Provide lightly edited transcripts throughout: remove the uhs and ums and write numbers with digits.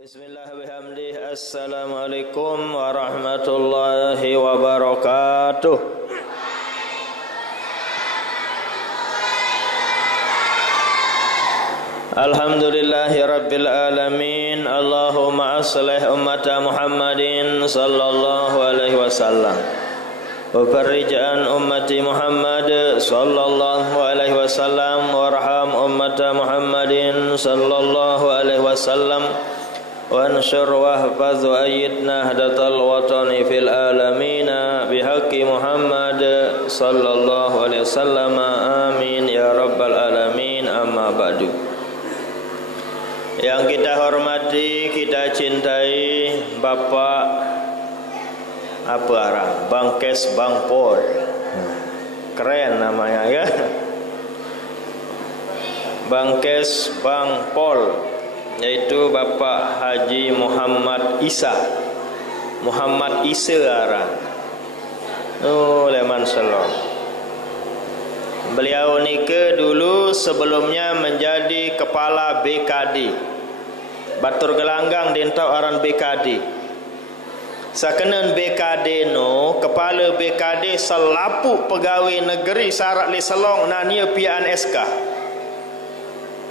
Bismillahirrahmanirrahim. Assalamualaikum warahmatullahi wabarakatuh. Alhamdulillahi rabbil alamin. Allahumma aslih ummata Muhammadin sallallahu alaihi wasallam wa farrij an ummati Muhammad sallallahu alaihi wasallam warham ummata Muhammadin sallallahu alaihi wasallam وانشر واحفظ وأيد نهضة الوطن في العالمين بحق محمد صلى الله عليه وسلم آمين ya rabbal alamin. Amma ba'du. Yang kita hormati, kita cintai Bapak apa arah? Bangkes Bangpol. Keren namanya ya. Bangkes Bangpol, yaitu Bapak Haji Muhammad Isa arah. Leman Selong. Beliau nike dulu sebelumnya menjadi kepala BKD Batur Gelanggang dintau aran BKD. Sakenan BKD no, kepala BKD selapu pegawai negeri syarat li Selong nania pian SK.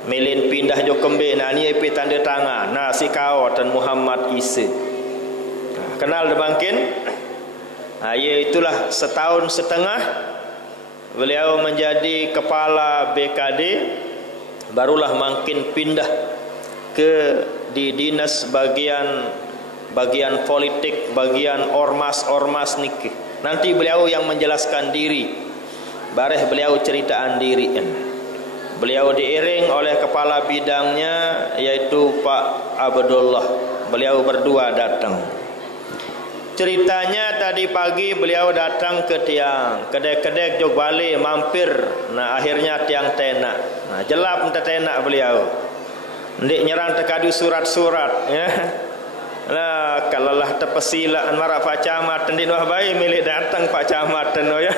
Melin pindah jo kembe na ni pi tanda tangan. Nah si kawatan Muhammad Isa. Kenal debangkin? Ya itulah setahun setengah beliau menjadi kepala BKD, barulah makin pindah ke di dinas bagian politik, bagian ormas niki. Nanti beliau yang menjelaskan diri. Bareh beliau ceritaan diri. Beliau diiring oleh kepala bidangnya yaitu Pak Abdullah. Beliau berdua datang. Ceritanya tadi pagi beliau datang ke tiang, kedek-kedek jog balik mampir. Nah akhirnya tiang tenak. Nah jelap minta tenak beliau. Ndik nyerang tekadu surat-surat ya. Lah kalau lah tepesilaan marah Pak Camat ndik wah baik milik datang Pak Camat ya.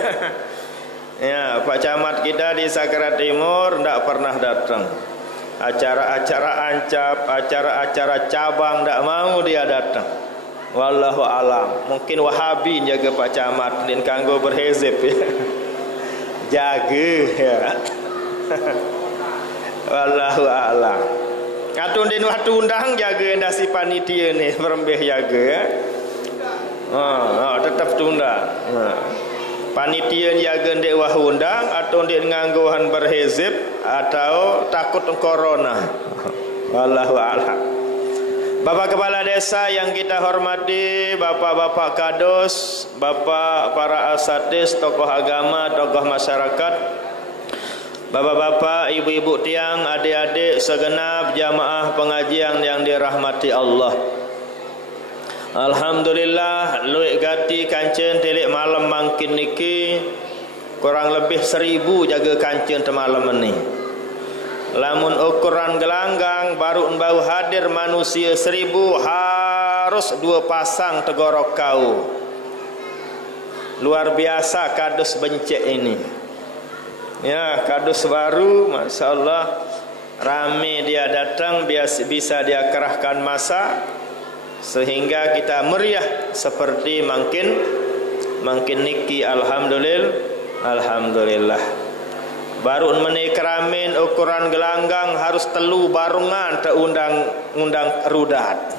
Ya, Pak Camat kita di Sagara Timur tidak pernah datang. Acara-acara ancap, acara-acara cabang tidak mau dia datang. Wallahu alam. Mungkin Wahabi jaga Pak Camat dan kanggo berhizib ya. Jaga ya. Wallahu alam. Katun din waktu undang jaga ndasi panitia ni berembih jaga ya. Tetap tunda. Panitia jaga ndek wah undang atau ndek nganggohan berhizib atau takut corona. Wallahu a'lam. Bapak Kepala Desa yang kita hormati, Bapak-bapak Kados, Bapak para asatidz, tokoh agama, tokoh masyarakat, Bapak-bapak, ibu-ibu tiang, adik-adik segenap jamaah pengajian yang dirahmati Allah. Alhamdulillah luik gati kancen telik malam mangkin niki kurang lebih 1000 jaga kancen te malam ni. Lamun ukuran gelanggang baru bau hadir manusia 1000 harus 2 pasang tegorok kau. Luar biasa kadus bencek ini. Ya kadus baru, masya Allah rame dia datang, bisa dia kerahkan masa sehingga kita meriah seperti makin niki. Alhamdulillah. Baru menikeramin ukuran gelanggang harus telu barungan te undang rudat.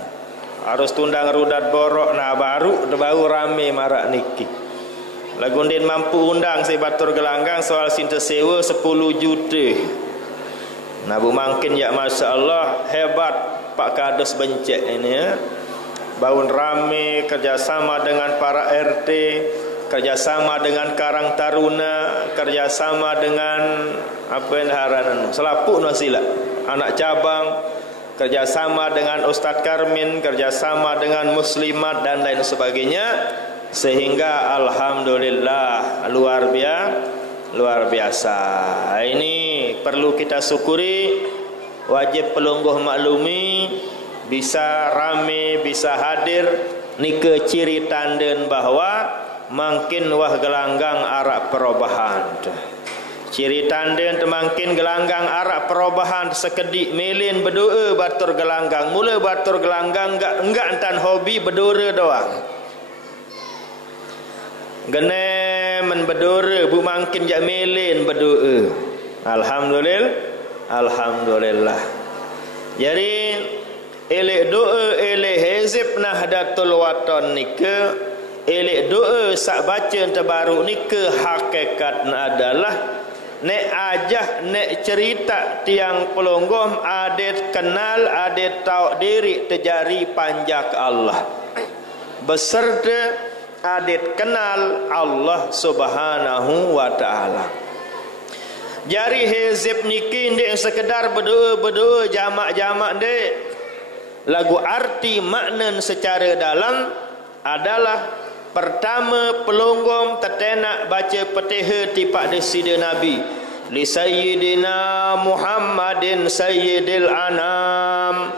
Harus tundang rudat borok nah baru rame marak niki. Lagundin mampu undang si Batur Gelanggang soal sinta sewa 10 juta. Nah bu makin ya masya Allah hebat Pak Kades bencek ini ya. Baun rame kerjasama dengan para RT, kerjasama dengan Karang Taruna, kerjasama dengan apa yang haranan selapuk nasila anak cabang, kerjasama dengan Ustadz Karmin, kerjasama dengan Muslimat dan lain sebagainya, sehingga alhamdulillah luar biasa. Ini perlu kita syukuri, wajib pelungguh maklumi. Bisa rame, bisa hadir nike ciri tanden bahwa makin wah gelanggang arak perubahan. Ciri tanda temangkin gelanggang arak perubahan sekedik melin berdoa batur gelanggang. Mula batur gelanggang enggak entan hobi berdora doang. Gene men berdora bu mangkin jak melin berdoa. Alhamdulillah. Jadi elek doa elek hizib Nahdlatul Watan nika elek doa sak baca terbaru nika hakikatna adalah nek ajah nek cerita tiang pelonggom adet kenal adet tahu diri terjari panjak Allah beserta adet kenal Allah Subhanahu wa taala. Jari hizib niki ndek sekedar berdoa jamak-jamak dek. Lagu arti makna secara dalam adalah pertama pelonggom tetenak baca Fatihah tipak desida Nabi li sayyidina Muhammadin sayyidil anam.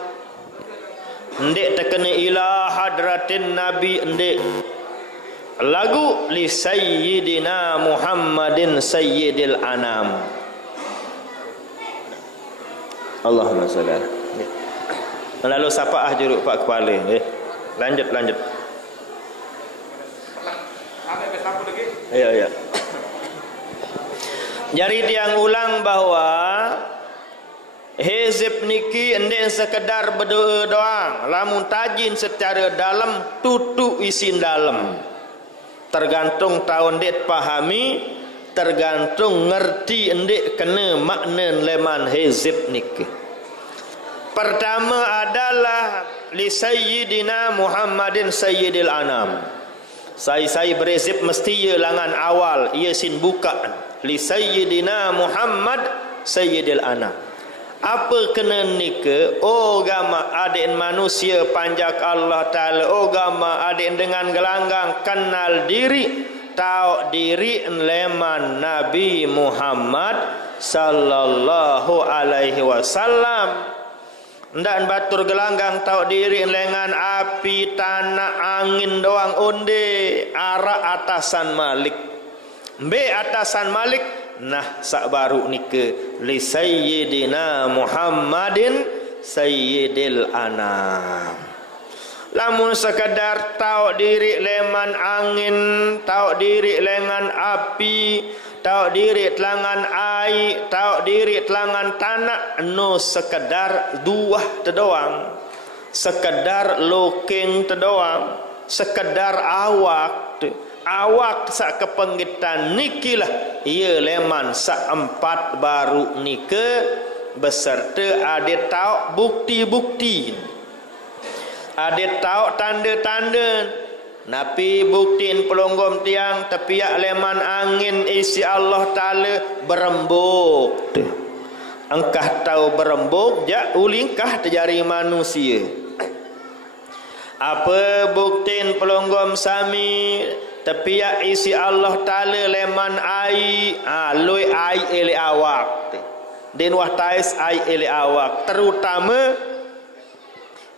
Ndek terkena ila hadratin Nabi ndek. Lagu li sayyidina Muhammadin sayyidil anam. Allahumma shalli. Lalu sapaah juruk pak kepala. Lanjut. Ya. Jadi tiang ulang bahawa hizib niki endek sekedar berdoa doang. Lamun tajin secara dalam tutu isin dalam. Tergantung tahun dek pahami, tergantung ngerti endek kena makna leman hizib niki. Pertama adalah li sayyidina Muhammadin sayyidil anam. Saya berizib mesti ia langan awal ia sin buka li sayyidina Muhammad sayyidil anam. Apa kena nika agama adik manusia panjak Allah taala agama adik dengan gelanggang kenal diri tahu diri leman Nabi Muhammad sallallahu alaihi wasallam. Ndak batur gelanggang tahu diri lengan api tanah angin doang onde arah atasan Malik. Be atasan Malik nah sak baru nike li sayyidina Muhammadin sayyidil anam. Lamun sekadar tahu diri leman angin, tahu diri lengan api, tahu diri telangan air, tahu diri telangan tanah, no sekedar dua terdoang, sekedar loking terdoang, sekedar awak sak kepenggitan nikilah ia leman sak empat baru nike beserta ada tahu bukti-bukti. Ada tahu tanda-tanda Nabi buktiin pelonggom tiang tepiak leman angin isi Allah Ta'ala berembuk. Engkah tahu berembuk jak ulingkah terjari manusia. Apa buktiin pelonggom sami tepiak isi Allah Ta'ala leman ai lui ai ele awak. Den wah tais ai ele awak terutama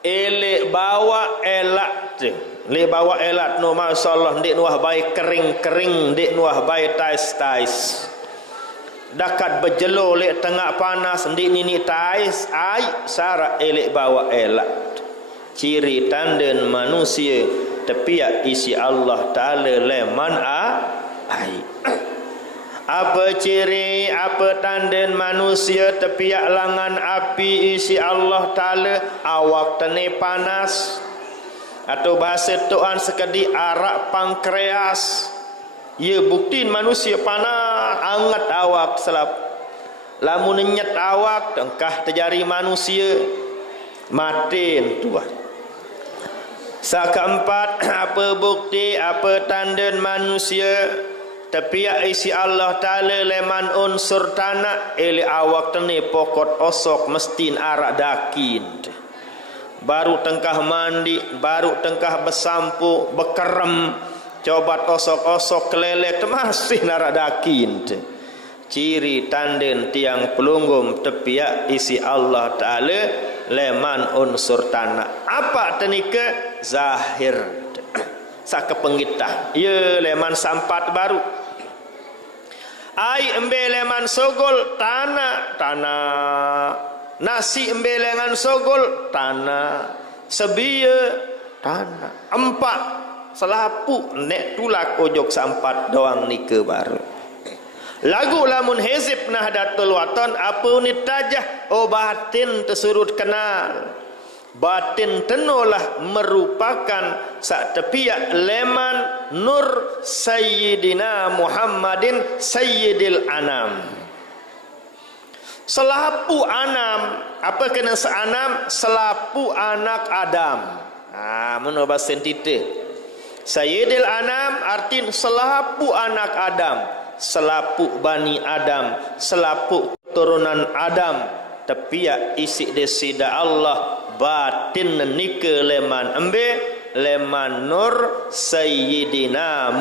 elek bawa elat le bawa elat no masyaallah ndik nuah baik kering-kering ndik nuah baik tais dakat berjelo lek tengah panas ndik nini tais ai syarat elek bawa elat ciri tanda manusia tepiak isi Allah Taala leman ai. Apa ciri, apa tanda manusia tepiak langan api isi Allah Ta'ala awak tene panas atau bahasa Tuhan sekedi arak pankreas ia buktiin manusia panas angat awak selap lamun nyet awak tengkah terjari manusia matin tua. Keempat, apa bukti, apa tanda manusia tepiak isi Allah Ta'ala leman unsur tanah ele awak tene pokot osok mestin arak dakin baru tengkah mandi baru tengkah bersampu bekerem coba osok-osok kelelek masih narak dakin ciri tanden tiang pelunggum tepiak isi Allah Ta'ala leman unsur tanah apa tenika zahir sak kepengitah ia leman sampat baru Ai embeleman sogol tanah, nasi embelengan sogol tanah, sebia tanah, empat selapu nek tulak ojok sampat doang nike baru. Lagu lamun hizib Nahdlatul Watan apa ni tajah, oh batin tersurut kenal. Batin tenulah merupakan sak tepiak leman nur Sayyidina Muhammadin Sayyidil Anam. Selapu anam, apa kena seanam? Selapu anak Adam. Menurut bahasa titik. Sayyidil Anam artin selapu anak Adam, selapu Bani Adam, selapu keturunan Adam. Tepiak isi desida Allah batin nike leman embe leman nur Sayyidina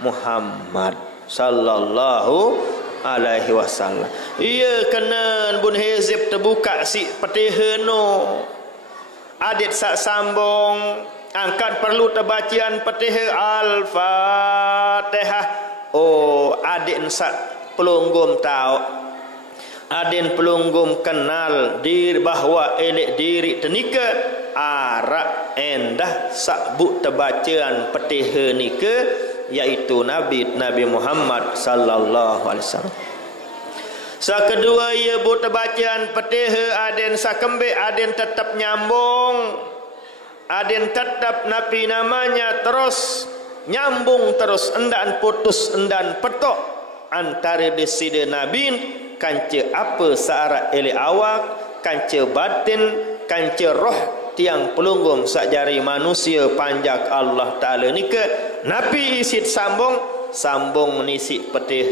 Muhammad sallallahu alaihi wasallam. Ia kena bun hizib terbuka si petiheno adit sak sambung angkat perlu terbacian petih al-Fatihah. Oh adik sak pelunggum tahu, adin pelunggum kenal diri bahawa elek diri tenika arak endah sakbuk terbacaan petih nika iaitu Nabi Muhammad sallallahu alaihi wasallam. Kedua ia bu terbacaan petih adin sakembe adin tetap nyambung, adin tetap nabi namanya terus nyambung terus endan putus endan petok antara deside nabi kanca apa searah ele awak, kanca batin, kanca roh tiang pelunggum sakjari manusia panjak Allah Ta'ala ni ke Nabi isit sambung menisi petih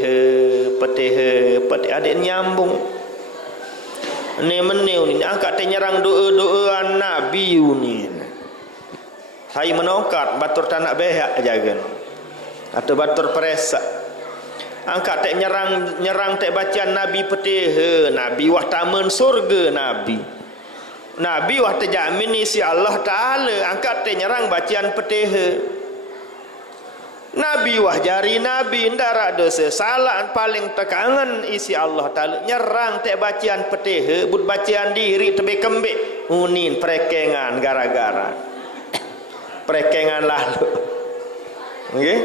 adik nyambung ni meniu ni angkat nyerang doa-doaan Nabi ni saya menongkat batur tanak behak jagan atau batur peresak angkat tak nyerang tak bacaan Nabi petih Nabi wah taman surga Nabi wah terjamin isi Allah Ta'ala angkat tak nyerang bacaan petih Nabi wah jari Nabi ndarak dosa salah paling tekangan isi Allah Ta'ala nyerang tak bacaan petih but bacaan diri tebe kembik unin perekengan gara-gara perekengan lalu okay?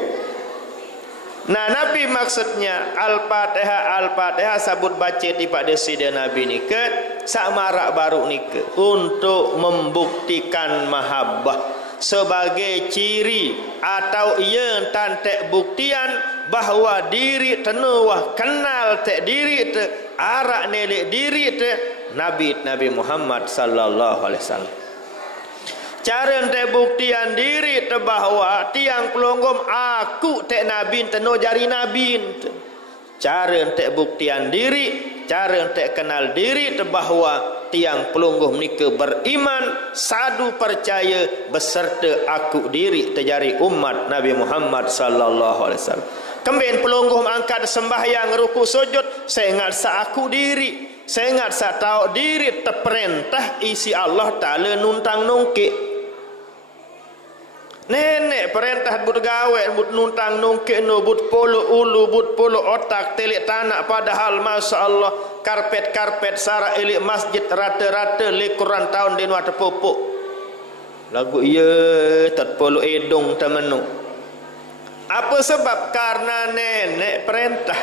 Nah Nabi maksudnya Al-Fatihah sabut baca di pada sida Nabi ni ke sak marak baru ni ke untuk membuktikan mahabbah sebagai ciri atau ia tantek buktian bahawa diri tenuah kenal tek diri te arak nelek diri te Nabi Muhammad sallallahu alaihi wasallam. Cara ente buktian diri te bahawa tiang pelonggom aku tek nabi teno jari nabi. Cara ente buktian diri, cara ente kenal diri te bahawa tiang pelonggom nika beriman sadu percaya beserta aku diri terjari umat Nabi Muhammad sallallahu alaihi wasallam. Kembin pelonggom angkat sembahyang ruku sujud saya ingat sa aku diri, saya ingat sa tahu diri terperintah isi Allah Ta'ala nuntang nungkik. Nenek perintah but gawe but nuntang nungkik no but polo ulu but polo otak telik tanah padahal masya Allah karpet sarah elik masjid rata-rata lekuran tahun di nuat pupuk lagu iya tak polo edong temenu. Apa sebab? Karena nenek perintah,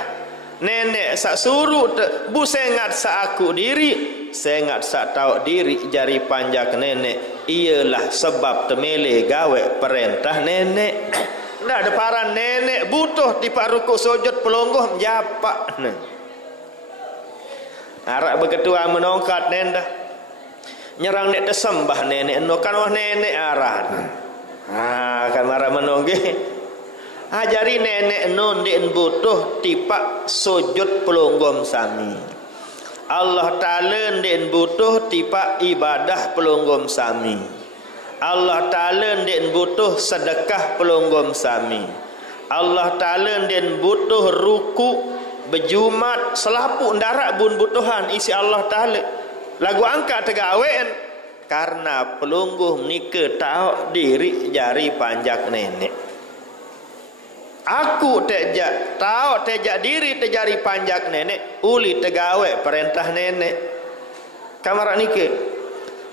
nenek sak suruh bu sengat sa aku diri, sengat sa tahu diri jari panjak nenek. Ialah sebab temele gawe perintah nenek. Dah ada para nenek butuh tipak rukuk sujud pelonggoh menjapak. Arak berketua menongkat nendah nyerang nek tersembah nenek no kan wah nenek aran. Kan marah menonggih. Ajari nenek non din butuh tipak sujud pelonggom sami. Allah Ta'ala din butuh tipak ibadah pelonggom sami. Allah Ta'ala din butuh sedekah pelonggom sami. Allah Ta'ala din butuh ruku berjumat selapu ndarak bun butuhan isi Allah Ta'ala. Lagu angkat tegawen karena pelungguh nika tahu diri jari panjak nenek. Aku tejak tahu tejak diri tejari panjak nenek uli tegawe perintah nenek. Kamar nike.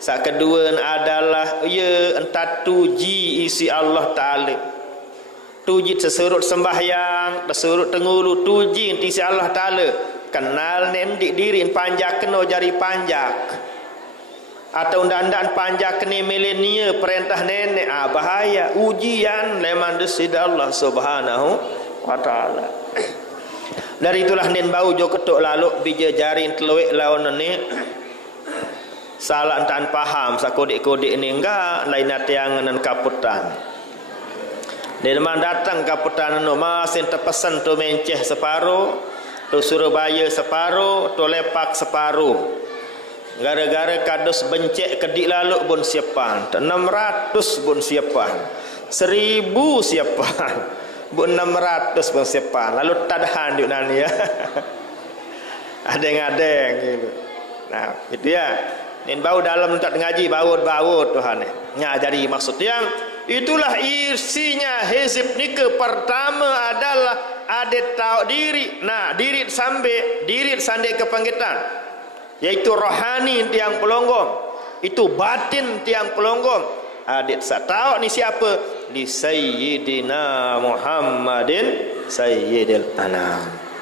Sak kedua adalah ya entah tuji isi Allah Ta'ala. Tuji sesurut sembahyang, sesurut tengulu tuji isi Allah Ta'ala. Kenal nendik diri panjak kena jari panjak. Atau undang-undang panjak kena milenia perintah nenek. Bahaya. Ujian leman desid Allah Subhanahu wa Ta'ala. Dari itulah nen bau jo ketuk lalu bija jari teluik lawan ni. Salah entan paham sakodik-kodik ni enggak lain atiangan dan kaputan. Dia memang datang kaputan no masih terpesan tu menceh separuh, tu Surabaya separuh, tu Lepak separuh. Gara-gara kados bencek kedik lalu pun siapan, 600 pun siapan, 1000 siapan, pun 600 pun siapan. Lalu tadahan di nani ya. Adeng-adeng gitu. Nah, itu ya. Nin bau dalam untuk ngaji baut-baut Tuhan. Nya jadi maksud yang itulah isinya hizib nike pertama adalah adet tahu diri. Nah, diri sampai diri sande kepanggitan. Yaitu rohani tiang pelonggong. Itu batin tiang pelonggong. Adet sak tahu ni siapa? Di Sayyidina Muhammadin Sayyidil Anam.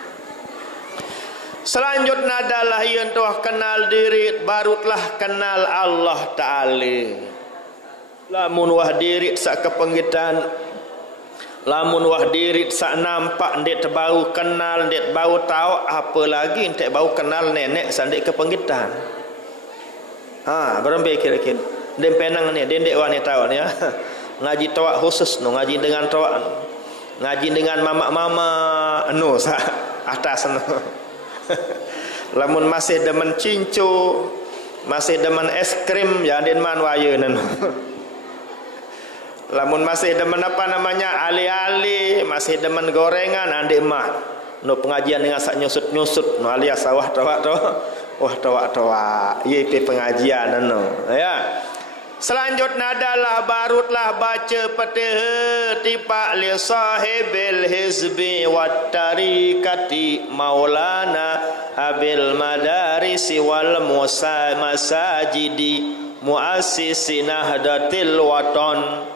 Selanjutnya adalah yang tuah kenal diri barulah kenal Allah Ta'ala. Lamun wah diri sak kepenggitan, lamun wah diri sak nampak ndet bau kenal ndet bau tahu, apa lagi ndet bau kenal nenek sandik kepenggitan. Berapa kira-kira den penang ni den dek wani tahu ni ya. Ngaji tawak khusus no, ngaji dengan tawak, ngaji dengan mama-mama no sa atas no. Lamun masih demen cincu, masih demen es krim ya den man wayeun. Lamun masih demen apa namanya ali-ali, masih demen gorengan ande man. No pengajian dengan sak nyusut-nyusut no alias sawah tawak to. Wah tawak-tawak. Ye pengajian no. Ya. Selanjutnya adalah barutlah baca petiha tipak li sahibil hizbi wat tariqati maulana abil madarisi wal masajidi muassisi nahdatil waton.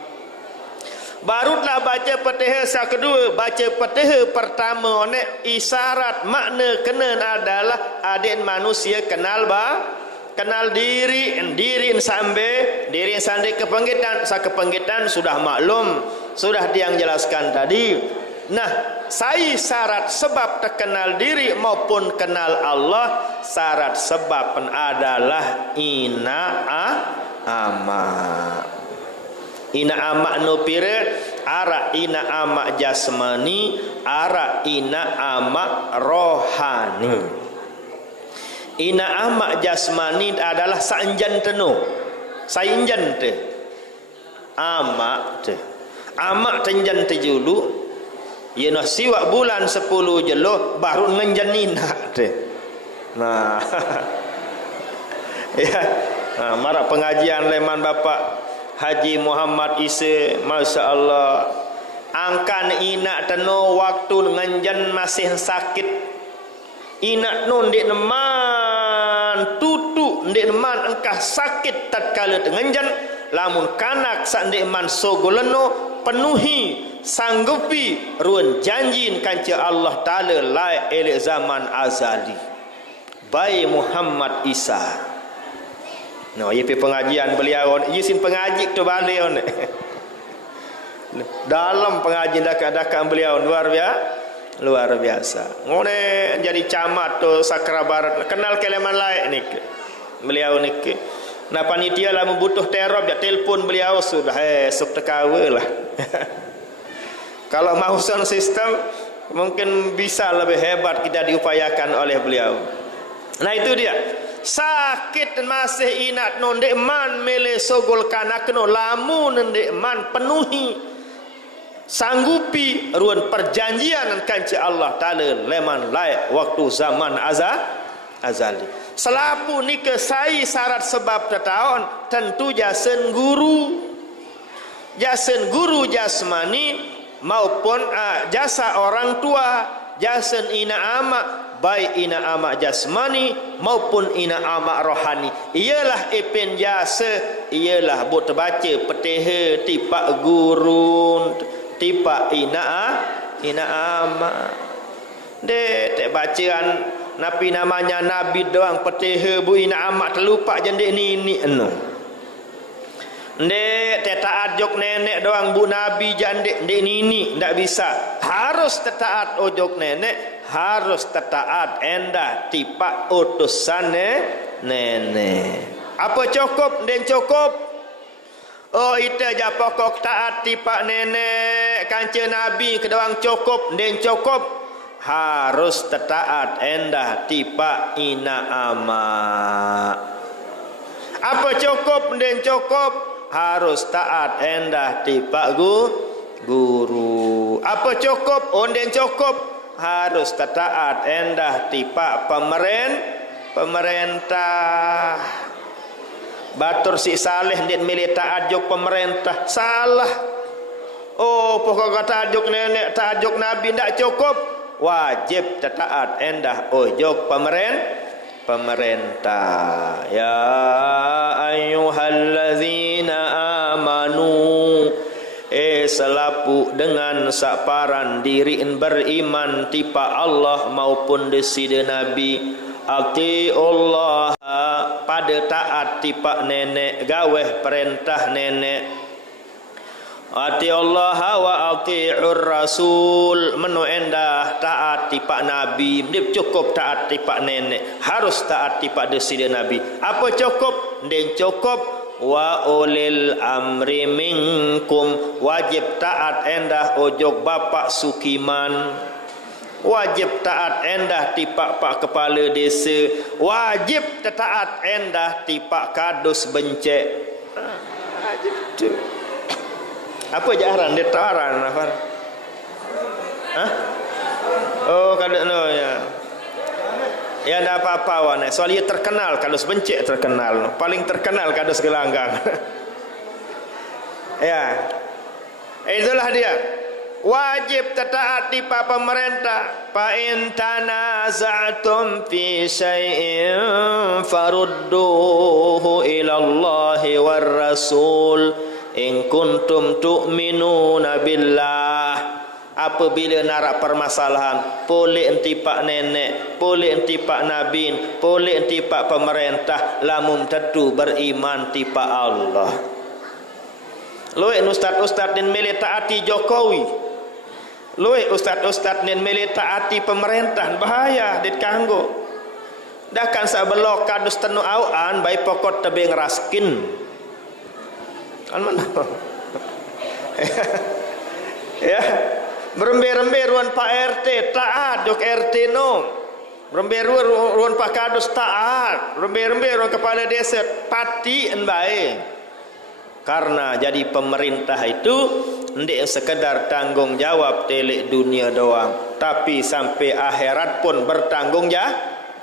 Barutlah baca petiha sak kedua. Baca petiha pertama ni isyarat makna kena adalah adik manusia kenal kenal diri sampai diri sampai kepanggitan. Sa kepanggitan sudah maklum, sudah diang jelaskan tadi. Nah, saya syarat sebab terkenal diri maupun kenal Allah, syarat sebab adalah ina ama. Ina ama no pire ara ina ama jasmani, ara ina ama rohani. Ina amak jasmani adalah sanjan tenu, sainjan te, amak te, amak tenjan te julu, ye no siwak bulan 10 jelo baru ngenjanina te. Nah, ya, marak pengajian leman Bapak Haji Muhammad Isa, masya Allah, angkan ina tenu waktu ngenjan masih sakit. Inak nun dek neman tutu dek neman engkah sakit tatkala tengenjan, lamun kanak sak dek man sogoleno penuhi sanggupi ruan janjin kanca Allah Ta'ala la elek zaman azali bayi Muhammad Isa. No, ye pengajian beliau isin pengaji tu balik on. Dalam pengajian dak-dakan beliau luar biasa. Ngone jadi camat tu Sakra Barat kenal keleman lain ni beliau ni. Nah panitia lah membutuh terop dia telefon beliau sudah sok tekawe lah. Kalau mau sound system mungkin bisa lebih hebat kita diupayakan oleh beliau. Nah itu dia. Sakit masih inat non dek man mele sogol kanak no lamun dek man penuhi sanggupi ruan perjanjian kanca Allah Ta'ala leman layak waktu zaman azali. Selapu ni kesai syarat sebab tertaon tentu jasen guru jasmani maupun jasa orang tua, jasa ina amak, baik ina amak jasmani maupun ina amak rohani. Ialah ipin jasa, ialah buat terbaca petiha tipak guru, tipak ina amak. Dek tak bacaan nabi namanya nabi doang petiha bu ina amak terlupa jendek ni anu. Dek tak taat jok nenek doang bu nabi jandek dek nini ndak bisa. Harus taat ojok nenek, harus taat endah tipak utusan nenek. Apa cukup dan cukup? Oh itu aja pokok taat tipak nenek kanca nabi kedoang cukup dan cukup. Harus taat endah tipak ina amak. Apa cukup dan cukup? Harus taat endah tipak guru. Apa cukup? Onden cukup. Harus taat endah tipak pemerintah. Batur si saleh dia milih taat jok pemerintah. Salah. Oh pokok kata tajuk nenek, tajuk nabi ndak cukup. Wajib taat endah ojok pemerintah. Ya ayyuhallazina amanu, selapu dengan saparan diriin beriman tipa Allah maupun deside nabi. Atiullah, pada taat tipa nenek gaweh perintah nenek. Ati Allah wa ati'ur rasul, menu endah taat tipak nabi. Dia cukup taat tipak nenek, harus taat tipak deside nabi. Apa cukup? Dan cukup wa ulil amri minkum, wajib taat endah ojok bapak sukiman, wajib taat endah tipak pak kepala desa, wajib taat endah tipak kadus bencek. Wajib tu. Apa jaran dia taran apa? Hah? Oh kada no ya. Ya ada apa-apa wan. Soal dia terkenal kadus bencik terkenal. Paling terkenal kadus gelanggang. Ya. Itulah dia. Wajib taat di pemerintah. Fa in tanaza'tum fi syai'in farudduhu ila Allahi war Rasul. In kuntum tu'minuna billah. Apabila narak permasalahan, boleh entipak nenek, boleh entipak nabi, boleh entipak pemerintah, lamun tentu beriman tipak Allah. Luih ustaz-ustaz nin milih taati Jokowi, luih ustaz-ustaz nin milih taati pemerintah, bahaya dit kanggo. Dah kan sabelok kadus tenu awan bai pokot tebing raskin. Kan mana? Ya, berembe-rembe ruan Pak RT taat dok RT no. Berembe ruan Pak Kadus taat, berembe-rembe ruan kepala desa pati enbae. Karena jadi pemerintah itu ndak sekedar tanggung jawab telek dunia doang, tapi sampai akhirat pun bertanggung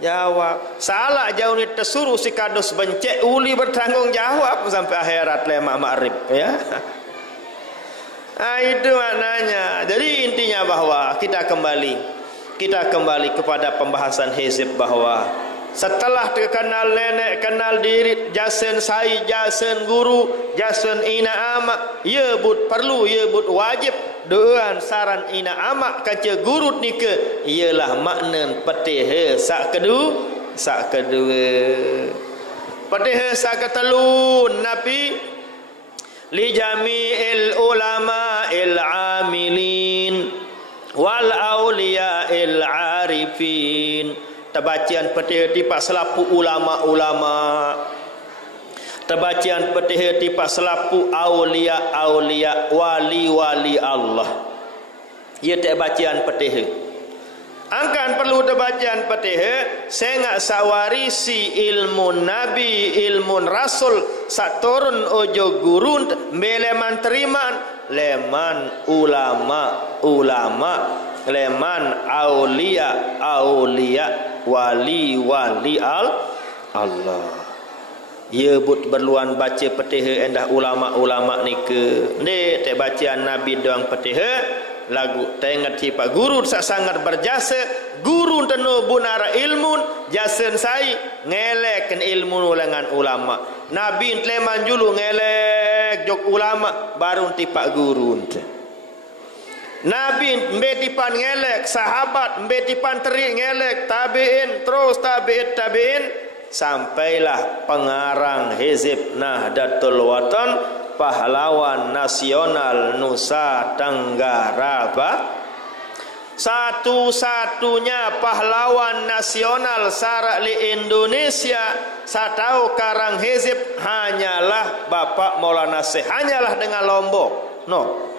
jawab. Salah jauh ni tersuruh si kadus bencek uli bertanggung jawab sampai akhirat lema ma'rib ya. Itu maknanya. Jadi intinya bahwa kita kembali kepada pembahasan hizib, bahwa setelah terkenal nenek, kenal diri, jasen sai, jasen guru, jasen ina amak, ia perlu, ia wajib doan saran ina amak kaca gurut nika ialah makna petiha sak kedua petiha sak ketelu nabi li jami'il ulama il amilin wal auliya il arifin. Terbacaan petiha tipak selapu ulama-ulama, terbacaan petiha tipak selapu aulia-aulia, wali-wali Allah. Ia tak bacaan petiha. Angkan perlu terbacaan petiha, saya nak sawarisi ilmu nabi, ilmu rasul, saturun ojo gurun, beleman teriman, leman ulama, leman aulia, wali-wali Allah. Ia but berluan baca petiha endah ulama-ulama ni ke. Ni tak bacaan Nabi doang petiha lagu tengah tipa guru sangat berjasa. Guru tenu bunara ilmu jasen sai ngelek ilmu ulangan ulama. Nabi tleman julu ngelek jok ulama baru tipa guru. Nabi mbetipan ngelek sahabat mbetipan terik ngelek tabiin terus tabiin sampailah pengarang Hizib Nahdlatul Watan, pahlawan nasional Nusa Tenggara satu-satunya pahlawan nasional sarak li Indonesia. Saya tahu karang Hizib hanyalah Bapak Maulana Syekh, hanyalah dengan Lombok. No,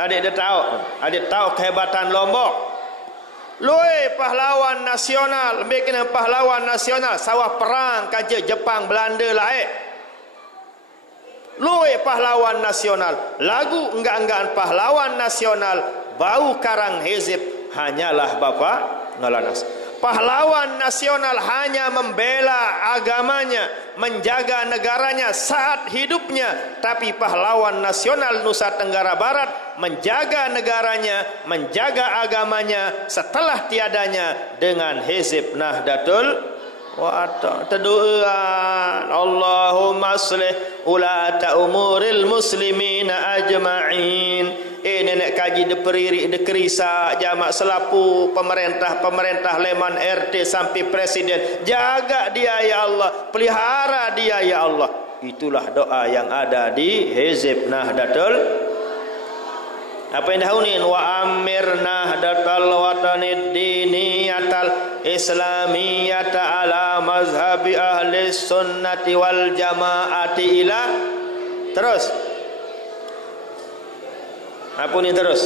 adik tahu kehebatan Lombok. Loi pahlawan nasional, bikin pahlawan nasional sawah perang kaje Jepang Belanda lae. Loi pahlawan nasional, lagu enggak-enggaan pahlawan nasional, bau karang Hizib hanyalah Bapak Maulana. Pahlawan nasional hanya membela agamanya, menjaga negaranya saat hidupnya. Tapi pahlawan nasional Nusa Tenggara Barat menjaga negaranya, menjaga agamanya setelah tiadanya dengan Hizib Nahdlatul Watan. Teduaan Allahumma aslih ulata umuril muslimina ajma'in. Nenek kaji de peririk de kerisa jamak selapu pemerintah leman RT sampai presiden, jaga dia ya Allah, pelihara dia ya Allah. Itulah doa yang ada di Hizib Nahdlatul. Apa yang dahuluin wa amir Nahdlatul Watanid diniyatal islamiyata ala mazhabi ahli sunnati wal jamaati ila. Terus apa ni terus?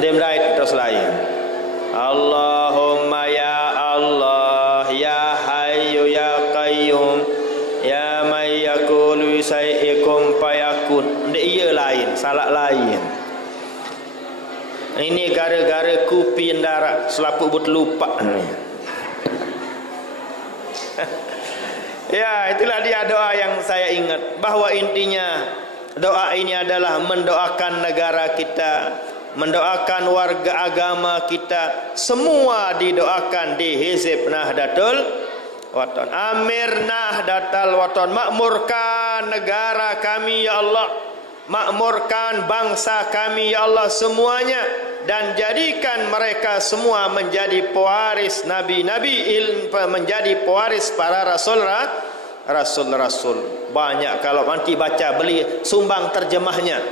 Dem lain terus lain. Allahumma ya Allah ya Hayyu ya Qayyum ya may yaqulu sayyikum fayakun. Ndak iya lain, salah lain. Ini gara-gara kupi darat selapu but lupa ni. Ya, itulah dia doa yang saya ingat, bahwa intinya doa ini adalah mendoakan negara kita, mendoakan warga agama kita, semua didoakan di Hizib Nahdlatul Watan. Amir Nahdlatul Watan, makmurkan negara kami ya Allah, makmurkan bangsa kami ya Allah semuanya, dan jadikan mereka semua menjadi pewaris nabi-nabi, menjadi pewaris para rasul-rasul. Banyak kalau nanti baca beli sumbang terjemahnya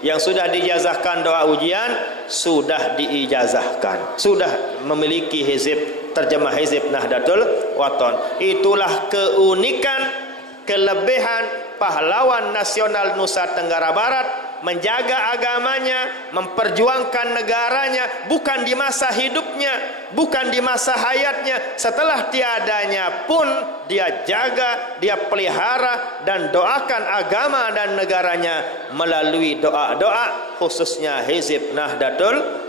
yang sudah diijazahkan doa ujian, sudah diijazahkan, sudah memiliki hizib, terjemah Hizib Nahdlatul Watan. Itulah keunikan, kelebihan pahlawan nasional Nusa Tenggara Barat, menjaga agamanya, memperjuangkan negaranya, bukan di masa hidupnya, bukan di masa hayatnya, setelah tiadanya pun dia jaga, dia pelihara dan doakan agama dan negaranya melalui doa-doa, khususnya Hizib Nahdlatul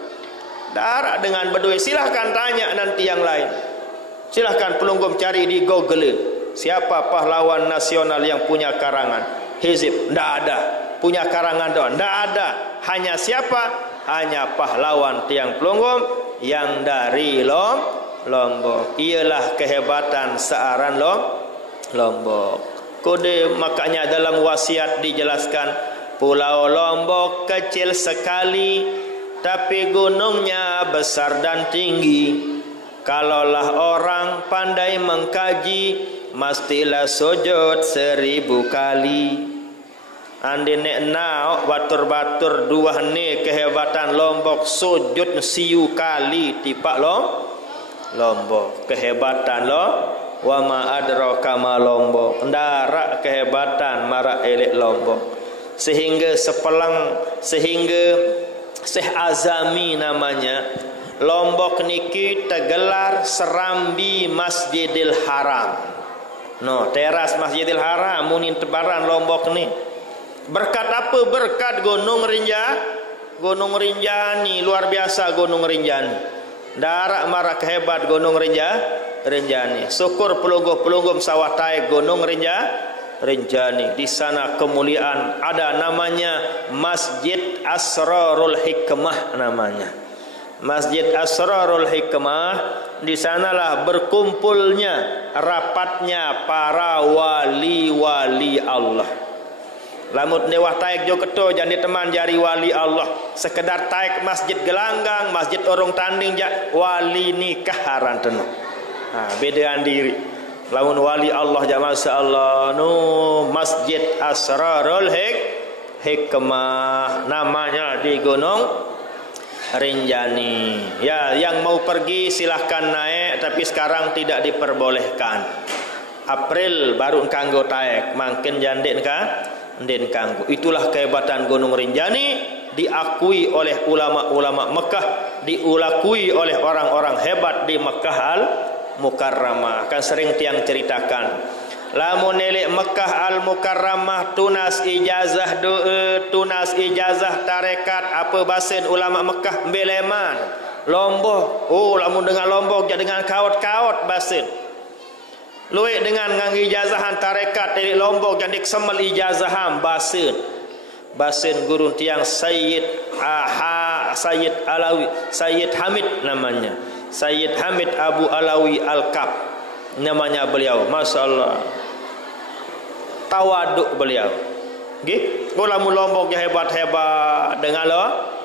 Darat dengan berdua. Silahkan tanya nanti yang lain, silahkan pelunggum cari di Google siapa pahlawan nasional yang punya karangan Hizib. Tidak ada punya karangan doa, tidak ada. Hanya siapa? Hanya pahlawan tiang pelunggum yang dari Lombok. Ialah kehebatan searan Lombok. Kode makanya dalam wasiat dijelaskan, Pulau Lombok kecil sekali, tapi gunungnya besar dan tinggi. Kalaulah orang pandai mengkaji, mestilah sujud 1000 kali. Andi nek naok batur-batur dua ni kehebatan Lombok, sujud siu kali tipak Lombok. Kehebatan wa ma adraka ma Lombok. Ndarak kehebatan marak elek Lombok. Sehingga Syekh Azami namanya, Lombok niki tergelar serambi Masjidil Haram. No, teras Masjidil Haram munin tebaran Lombok ni. Berkat apa? Berkat Gunung Rinjani, luar biasa Gunung Rinjani. Darak marak hebat Gunung Rinjani. Syukur pelungguh-pelungguh sawah taik gunung Rinjani. Di sana kemuliaan, ada namanya Masjid Asrarul Hikmah namanya. Masjid Asrarul Hikmah, di sanalah berkumpulnya, rapatnya para wali-wali Allah. Lamut dewah taik jo keto jadi teman jari wali Allah. Sekedar taik masjid gelanggang, masjid orang tanding jak wali nikah harantena. Bedaan diri. Lamun wali Allah ja masyaallah nu Masjid Asrarul Hikmah namanya di Gunung Rinjani. Ya, yang mau pergi silahkan naik, tapi sekarang tidak diperbolehkan. April baru kanggo taik, makin jandek den kanggo. Itulah kehebatan Gunung Rinjani, diakui oleh ulama-ulama Mekah, diulakui oleh orang-orang hebat di Mekah Al-Mukarramah. Kan sering tiang ceritakan. Lamun nelik Mekah Al-Mukarramah tunas ijazah doa, tunas ijazah tarekat apa basen ulama Mekah beleman. Lombok. Oh, lamun dengan Lombok jadi dengan kaut-kaut basen. Luik dengan ngang ijazahan tarekat dari Lombok yang diksemel ijazaham basin gurun tiang Sayyid Alawi, Sayyid Hamid namanya, Sayyid Hamid Abu Alawi Al-Kab namanya beliau. Masyaallah tawaduk beliau nggih. Ulama Lombok yang hebat-hebat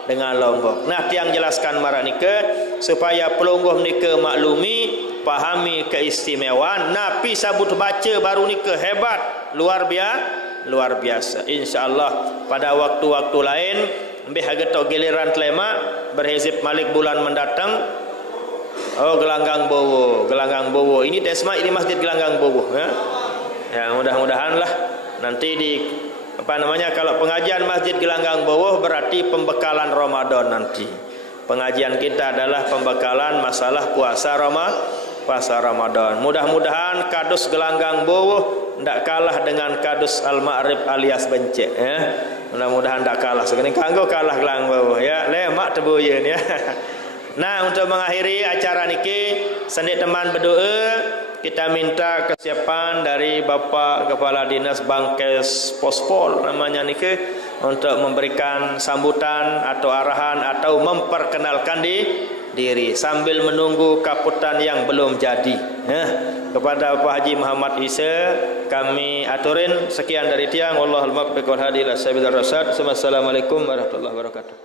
dengan Lombok. Nah, tiang jelaskan marah nike supaya pelungguh nike maklumi, pahami keistimewaan. Nabi sabut baca baru nike hebat, luar biasa. Insyaallah pada waktu-waktu lain mbeh hageto giliran telema berhizib malik bulan mendatang. Oh, Gelanggang Bowo. Ini Desma, ini Masjid Gelanggang Bowo ya. Ya, mudah-mudahan lah nanti di kalau pengajian Masjid Gelanggang Bowo berarti pembekalan Ramadan nanti. Pengajian kita adalah pembekalan masalah puasa Ramadan. Mudah-mudahan kadus Gelanggang Bowo ndak kalah dengan kadus Al-Ma'rib alias Bencek ya. Mudah-mudahan ndak kalah. Sekarang kanggo kalah Gelanggang Bowo ya. Lemak tebuyeun ya. Nah, untuk mengakhiri acara niki sendik teman berdoa, kita minta kesiapan dari Bapak Kepala Dinas Bangkes Pospol namanya niki untuk memberikan sambutan atau arahan atau memperkenalkan diri sambil menunggu kaputan yang belum jadi. Kepada Pak Haji Muhammad Isa kami aturin sekian dari tiang. Wallahul muwaffiq wal hadi ila sabilir rasyad. Wassalamualaikum warahmatullahi wabarakatuh.